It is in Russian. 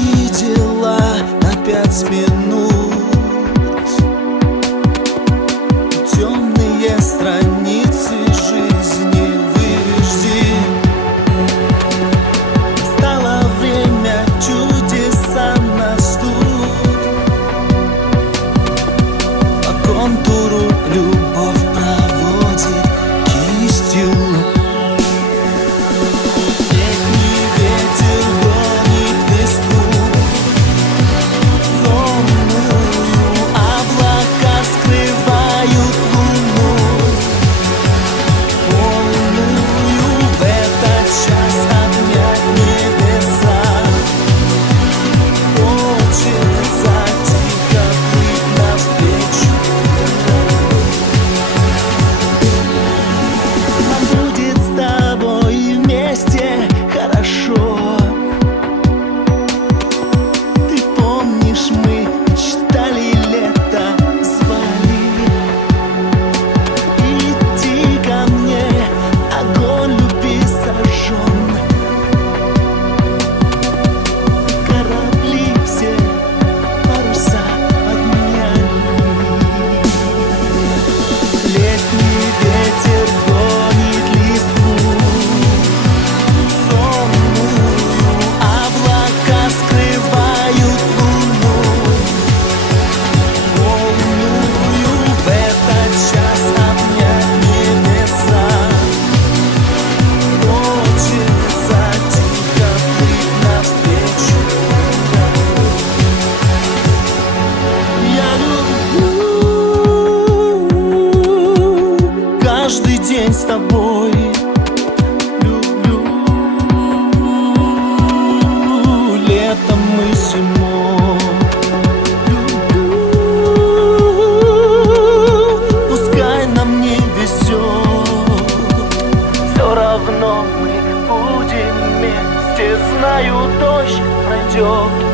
видела на 5 минут. Темные страницы жизни вывези. Настало время, чудеса нас ждут. По контуру любовь проводит кистью. Летний ветер гонит листву сонную, облака скрывают луну полную. В этот час обнять небеса. Хочется тихо плыть навстречу. Нам будет с тобой вместе хорошо. Ты помнишь, мы мечтали, лето звали. Иди ко мне, огонь любви сожжен. Корабли все паруса подняли. Летний ветер гонит листву сонную, облака скрывают луну полную. В этот час обнять небеса. Хочется тихо плыть навстречу. Я люблю каждый день с тобой. Люблю летом и зимой. Люблю, пускай нам не везет, все равно мы будем вместе. Знаю, дождь пройдет.